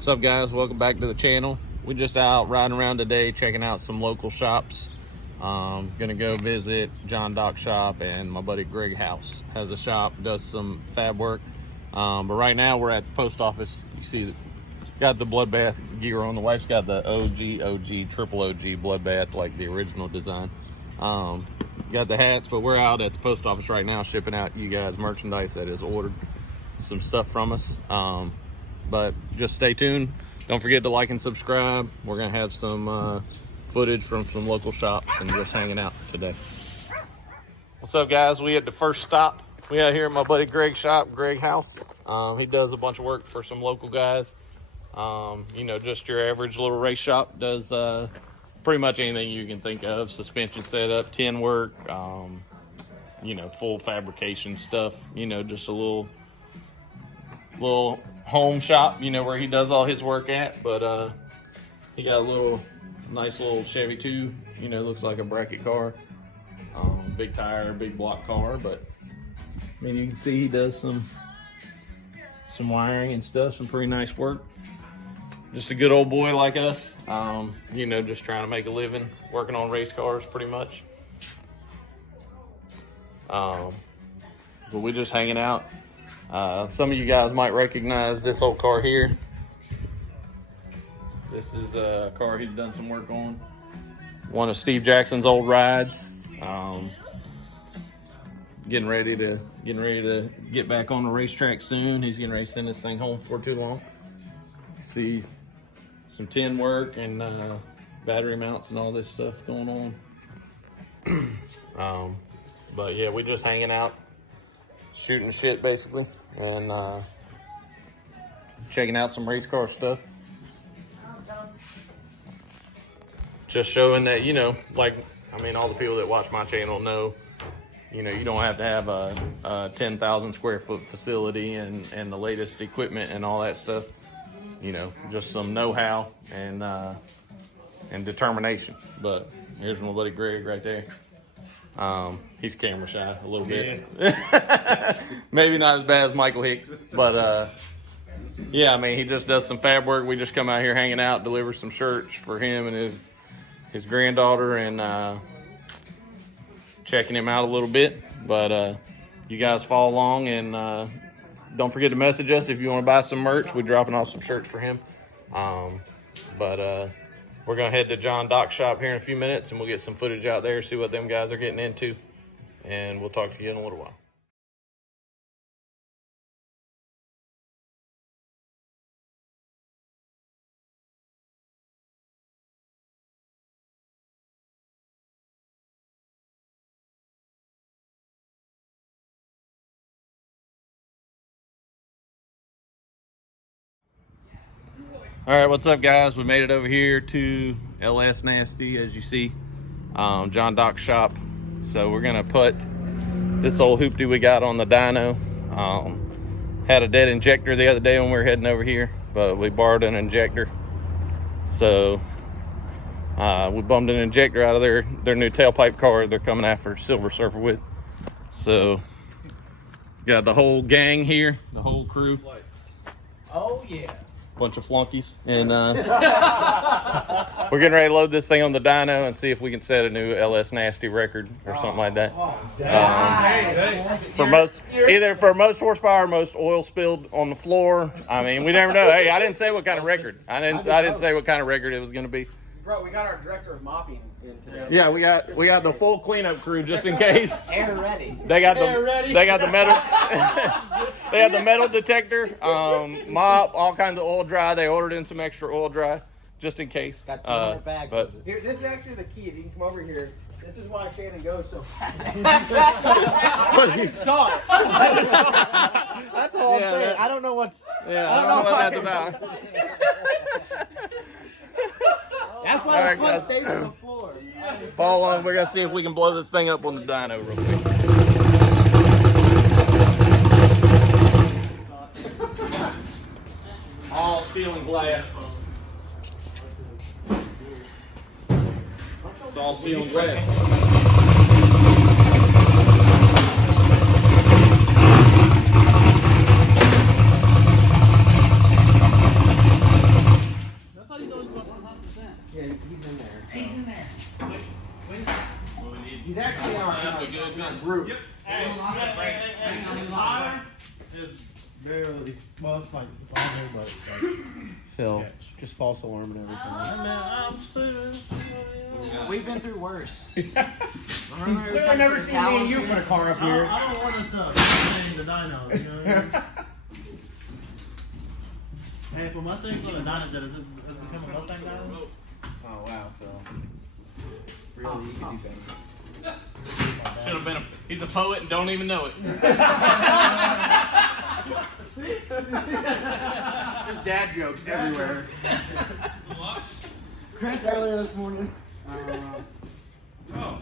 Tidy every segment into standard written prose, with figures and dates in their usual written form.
What's up, guys? Welcome back to the channel. We're just out riding around today, checking out some local shops. Gonna go visit John Doc's shop, and my buddy Greg House has a shop, does some fab work. But right now we're at the post office. You see, got the bloodbath gear on. The wife's got the triple OG bloodbath, like the original design. Got the hats, but we're out at the post office right now shipping out you guys merchandise that is ordered, some stuff from us. But just stay tuned. Don't forget to like and subscribe. We're gonna have some footage from some local shops and just hanging out today. What's up, guys? We at the first stop. We out here at my buddy Greg's shop, Greg House. He does a bunch of work for some local guys. You know, just your average little race shop. Does pretty much anything you can think of. Suspension setup, tin work, you know, full fabrication stuff. You know, just a little home shop, you know, where he does all his work at. But he got a nice little Chevy too, you know, looks like a bracket car. Big tire, big block car. But I mean, you can see he does some wiring and stuff, some pretty nice work. Just a good old boy like us, you know, just trying to make a living working on race cars pretty much. But we're just hanging out. Some of you guys might recognize this old car here. This is a car he's done some work on. One of Steve Jackson's old rides. Getting ready to get back on the racetrack soon. He's getting ready to send this thing home before too long. See some tin work and battery mounts and all this stuff going on. But yeah, we're just hanging out, shooting shit basically, and checking out some race car stuff. Just showing that, you know, like, I mean, all the people that watch my channel know, you know, you don't have to have a 10,000 square foot facility and the latest equipment and all that stuff. You know, just some know-how and determination. But here's my buddy Greg right there. He's camera shy a little bit. Maybe not as bad as Michael Hicks, but yeah, I mean, he just does some fab work. We just come out here hanging out, deliver some shirts for him and his granddaughter, and checking him out a little bit. But you guys follow along, and don't forget to message us if you want to buy some merch. We're dropping off some shirts for him. But we're going to head to John Doc's shop here in a few minutes, and we'll get some footage out there, see what them guys are getting into. And we'll talk to you in a little while. All right, what's up, guys? We made it over here to LS Nasty, as you see, John Doc's shop. So we're gonna put this old hoopty we got on the dyno. Had a dead injector the other day when we were heading over here, but we borrowed an injector. So we bummed an injector out of their new tailpipe car they're coming after Silver Surfer with. So got the whole gang here, the whole crew. Oh yeah. Bunch of flunkies, and we're getting ready to load this thing on the dyno and see if we can set a new LS Nasty record or something like that. For most horsepower, most oil spilled on the floor. I mean, we never know. Hey, I didn't say what kind of record. I didn't say what kind of record it was going to be. Bro, we got our director of mopping in today. Yeah, we got the full cleanup crew just in case. Air ready. They got the metal. They have the metal detector, mop, all kinds of oil dry. They ordered in some extra oil dry just in case. Got 200 bags. But here, this is actually the key. If you can come over here, this is why Shannon goes so fast. You saw it. That's all I'm saying. I don't know what. Yeah, I don't know what that's about. That's why the foot stays on the floor. Follow along. We're gonna see if we can blow this thing up on the dyno real quick. All steel and glass. It's all steel and glass. He's actually in our group. Yep. Is barely. Well, it's like it's on here, but it's like Phil, sketch. just false alarm and everything. We've been through worse. He's clearly never seen me and you put a car up here. I don't want us to change the dyno. You know what I mean? Hey, if a Mustang's on a dyno jet, has it become a Mustang dyno? Oh wow, Phil. Really, you can do better. Should have been he's a poet and don't even know it. There's dad jokes everywhere. Chris earlier this morning. Oh.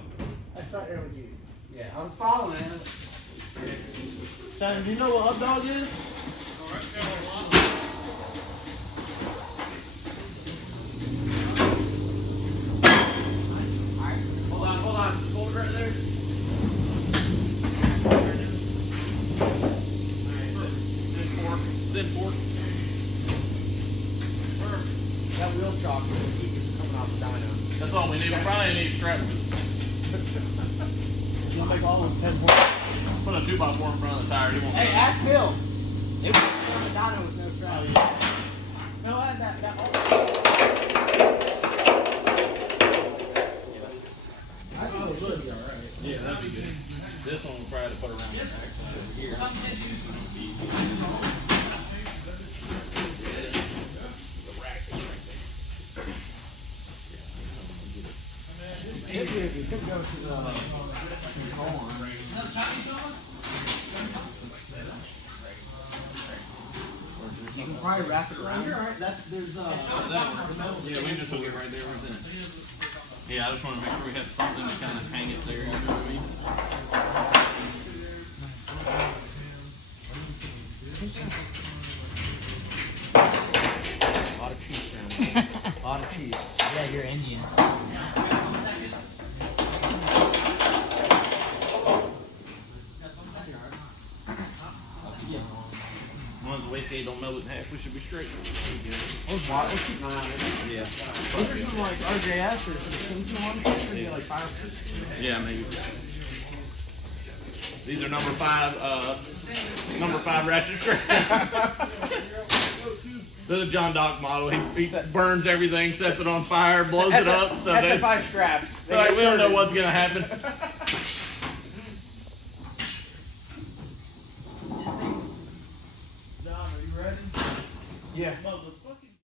I thought it was you. Yeah, I was following it. Shannon, do you know what up dog is? Hold on. Hold right there. Thin fork. That wheel chock is coming off the dyno. That's all we need. We probably need straps. You'll make all those 10 points. Put a 2x4 in front of the tire. He won't Hey, know. ask Bill. It was on the dyno with no strap. No, that Yeah, that'd be good. This one we'll probably put around the backside over here. If you could go to the You can probably wrap it around. There's Yeah, we can just put it right there. Within it. Yeah, I just want to make sure we have something to kind of hang it there. You know what I mean? a lot of cheese around here. A lot of cheese. Yeah, you're Indian. Once the wastegate don't melt it in half, we should be straight. We'll keep an eye on it. Yeah. Those are some like RJS or some Kingston ones. They get like 5 or 6. Yeah, maybe. These are number 5 ratchet straps. They're the John Dock model. He burns everything, sets it on fire, blows it up. So they, SFI straps. so like, we don't know what's gonna happen. John, are you ready? Yeah. Motherfucking.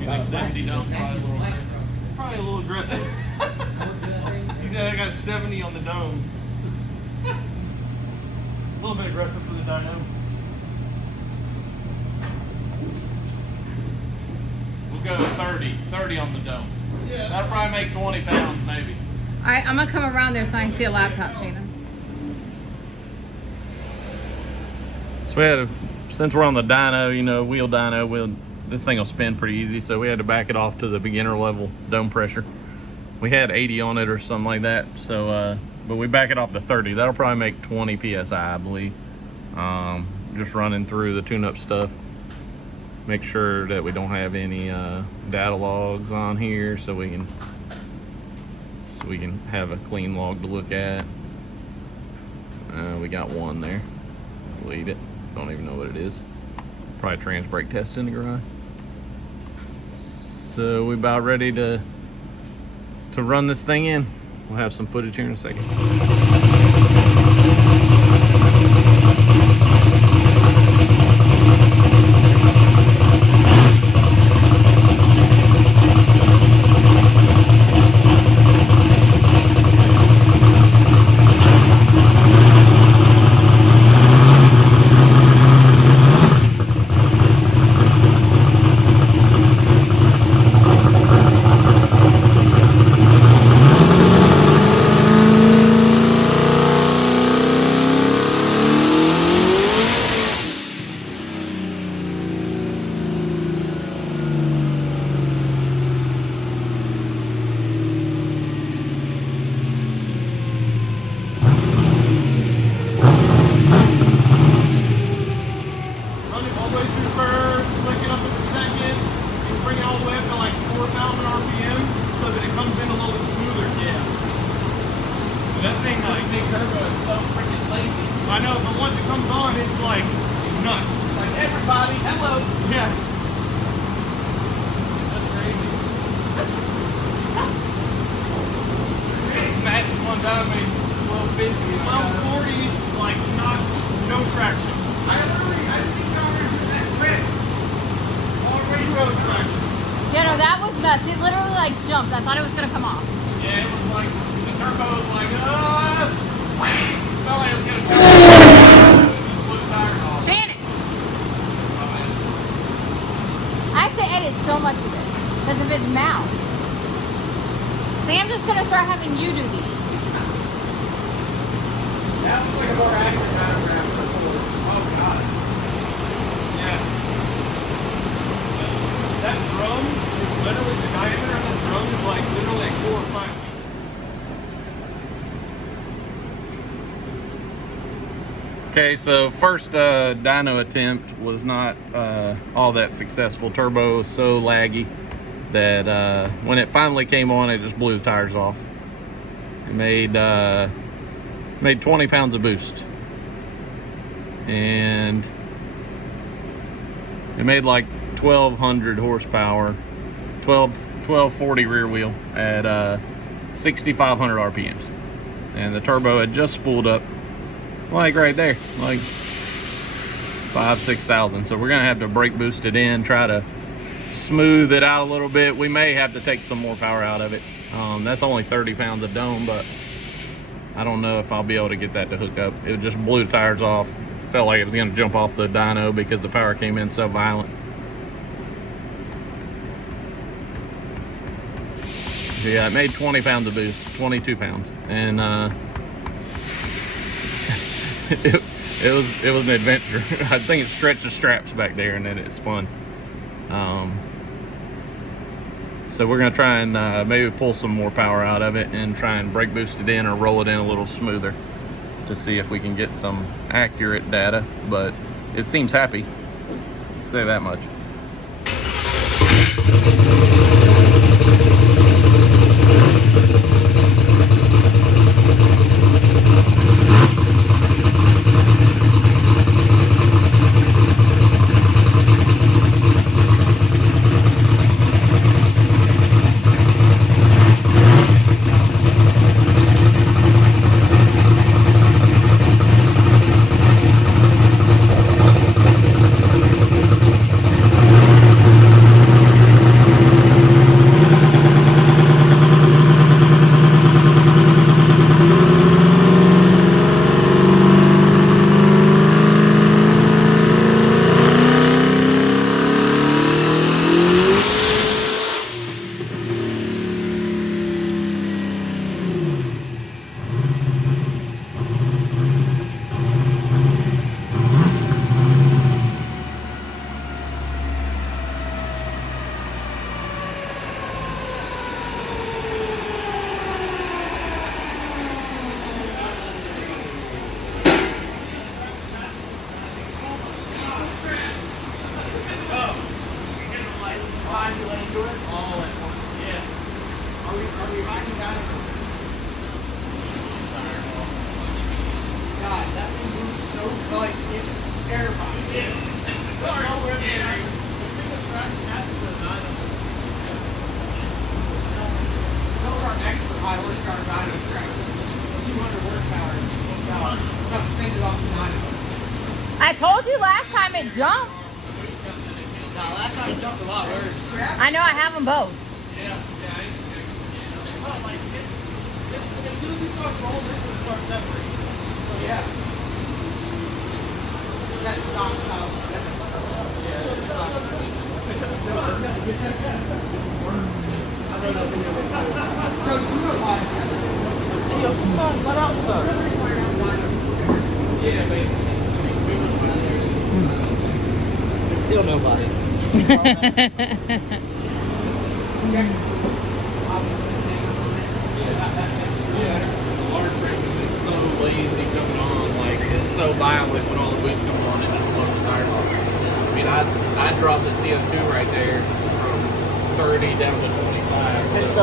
You think 70 down? Probably a little aggressive. You said I got 70 on the dome. A little bit aggressive for the dyno. We'll go 30 on the dome. That'll probably make 20 pounds, maybe. Alright, I'm gonna come around there so I can see a laptop, Shayna. So we had since we're on the dyno, you know, wheel dyno, this thing will spin pretty easy, so we had to back it off to the beginner level dome pressure. We had 80 on it or something like that, so but we back it off to 30. That'll probably make 20 psi, I believe. Just running through the tune-up stuff, make sure that we don't have any data logs on here, so we can have a clean log to look at. We got one there. Delete it. Don't even know what it is. Probably trans brake test in the garage. So we're about ready to run this thing in. We'll have some footage here in a second. That thing, like, big turbo is so freaking lazy. I know, but once it comes on, it's like nuts. Like everybody, hello. Yeah. That's crazy. Imagine one time made 1250. 1240, like, not, no traction. I think that quick. Already road traction. Yeah, no, that was nuts. It literally like jumped. I thought it was gonna come off. Yeah, it was like, the turbo was like, felt like it was gonna come off. It just blew the tires off. Shannon, I have to edit so much of it because of his mouth. See, I'm just gonna start having you do these. That was like a more accurate monograph for Ford. Oh, God. Yeah. That drum is literally, the diameter of that drum is like literally like 4 or 5 feet. Okay, so first dyno attempt was not all that successful. Turbo was so laggy that when it finally came on, it just blew the tires off. It made 20 pounds of boost, and it made like 1200 horsepower, 1240 rear wheel at 6500 RPMs, and the turbo had just spooled up like right there, like 5,000-6,000. So we're gonna have to brake boost it in, try to smooth it out a little bit. We may have to take some more power out of it. That's only 30 pounds of dome, but I don't know if I'll be able to get that to hook up. It just blew the tires off. Felt like it was gonna jump off the dyno because the power came in so violent. Yeah, it made 20 pounds of boost, 22 pounds, and it was an adventure. I think it stretched the straps back there and then it spun. So we're gonna try and maybe pull some more power out of it and try and brake boost it in or roll it in a little smoother to see if we can get some accurate data, but it seems happy, I'll say that much. I told you last time it jumped. No, last time it jumped a lot worse. I know, I have them both. As soon as you start rolling, this will start separating. So yeah. That stops out. Hey, yo, son, let out, son. Yeah, basically. Still nobody. Hard braking is so lazy coming on, like it's so violent when all the boost comes on, it just blows the tires off. I mean, I dropped the CO2 right there from 30 down to 25. It's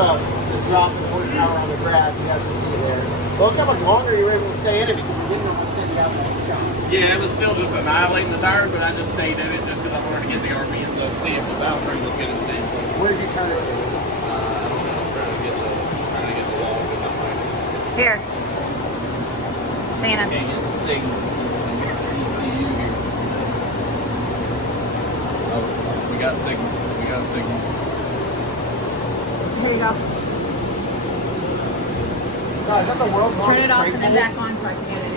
the drop of the horsepower on the grass. You guys can see it there. Look how much longer you were able to stay in it because you didn't send it out that shot. Yeah, it was still just annihilating the tires, but I just stayed in it just because I wanted to get the RPMs up, see if the valve train was good as thing. Where did you turn it? I don't know. I'm trying to get the wall with my mic. Here. Santa. Can't get the signal. Oh, we got signal. We got signal. Here you go. God, is that the world's Turn it off longest and crate then back on so I can get it.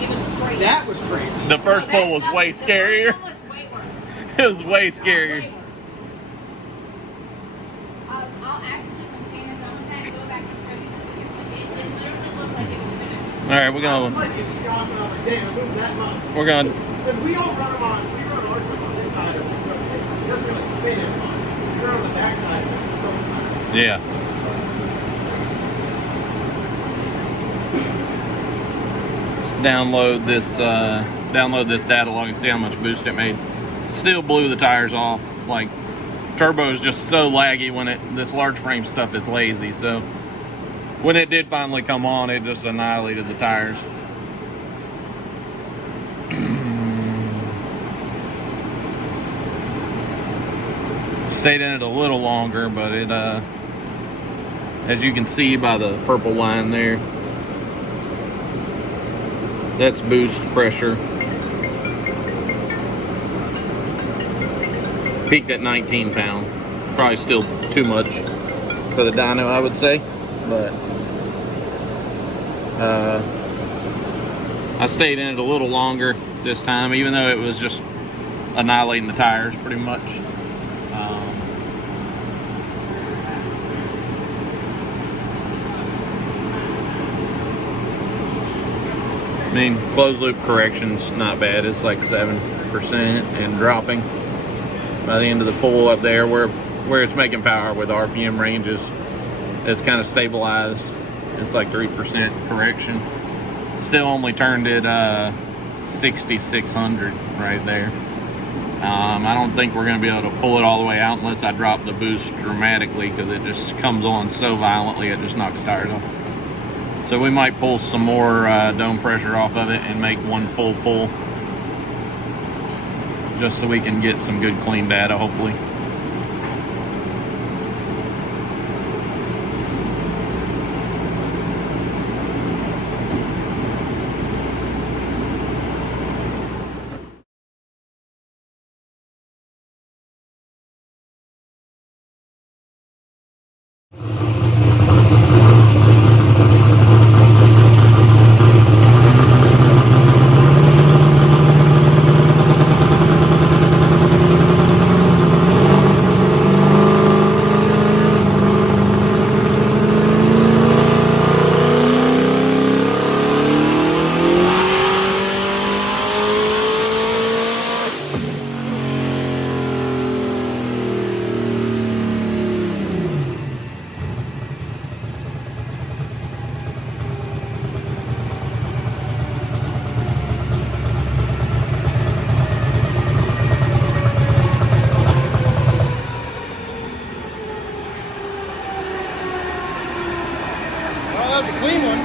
It was great. That was crazy. The first pull was way scarier. That was way worse. It was way scarier. I'll actually, when Santa's done with that, go back and show you the video. It literally looked like it was finished. All right, we're gonna. Like it's dropping on the damn, move that much. We're gonna. Because we don't run them on, we run ours on this side of the truck. You're going to spin it on. You're on the back side of the truck. Yeah. Download this data log and see how much boost it made. Still blew the tires off. Like, turbo is just so laggy when this large frame stuff is lazy. So when it did finally come on, it just annihilated the tires. Stayed in it a little longer, but it as you can see by the purple line there, that's boost pressure. Peaked at 19 pounds. Probably still too much for the dyno, I would say, but I stayed in it a little longer this time, even though it was just annihilating the tires pretty much. I mean, closed loop correction's not bad. It's like 7% and dropping. By the end of the pull up there, where it's making power with RPM ranges, it's kind of stabilized. It's like 3% correction. Still only turned it 6,600 right there. I don't think we're going to be able to pull it all the way out unless I drop the boost dramatically, because it just comes on so violently it just knocks tires off. So we might pull some more dome pressure off of it and make one full pull, just so we can get some good clean data, hopefully. Clean one.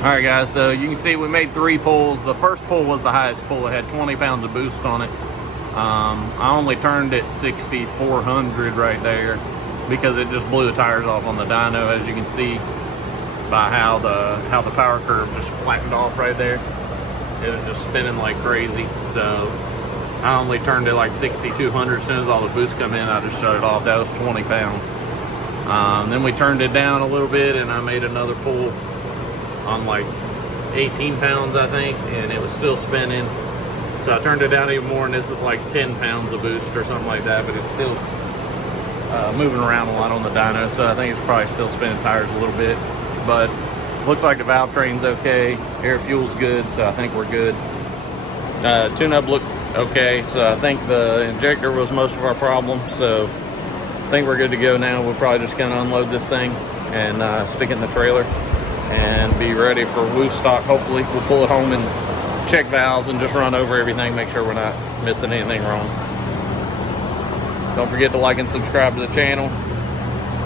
Alright guys, so you can see we made 3 pulls. The first pull was the highest pull. It had 20 pounds of boost on it. I only turned it 6,400 right there because it just blew the tires off on the dyno, as you can see by how the power curve just flattened off right there. It was just spinning like crazy. So I only turned it like 6,200. As soon as all the boost come in, I just shut it off. That was 20 pounds. Then we turned it down a little bit and I made another pull on like 18 pounds, I think, and it was still spinning. So I turned it down even more, and this is like 10 pounds of boost or something like that, but it's still moving around a lot on the dyno, so I think it's probably still spinning tires a little bit. But looks like the valve train's okay, air fuel's good, so I think we're good. Tune-up looked okay, so I think the injector was most of our problem, so I think we're good to go now. We're probably just gonna unload this thing and stick it in the trailer and be ready for Woodstock. Hopefully we'll pull it home and check valves and just run over everything, make sure we're not missing anything wrong. Don't forget to like and subscribe to the channel,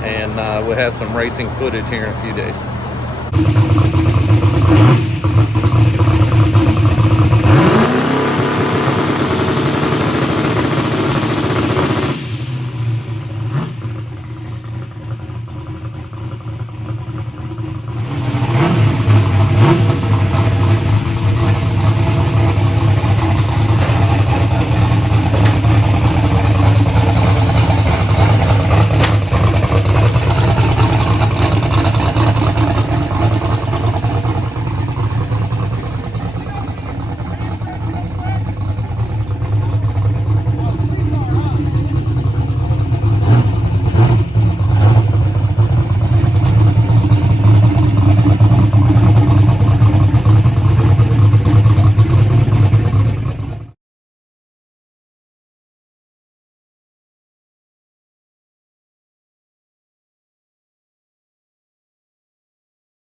and we'll have some racing footage here in a few days.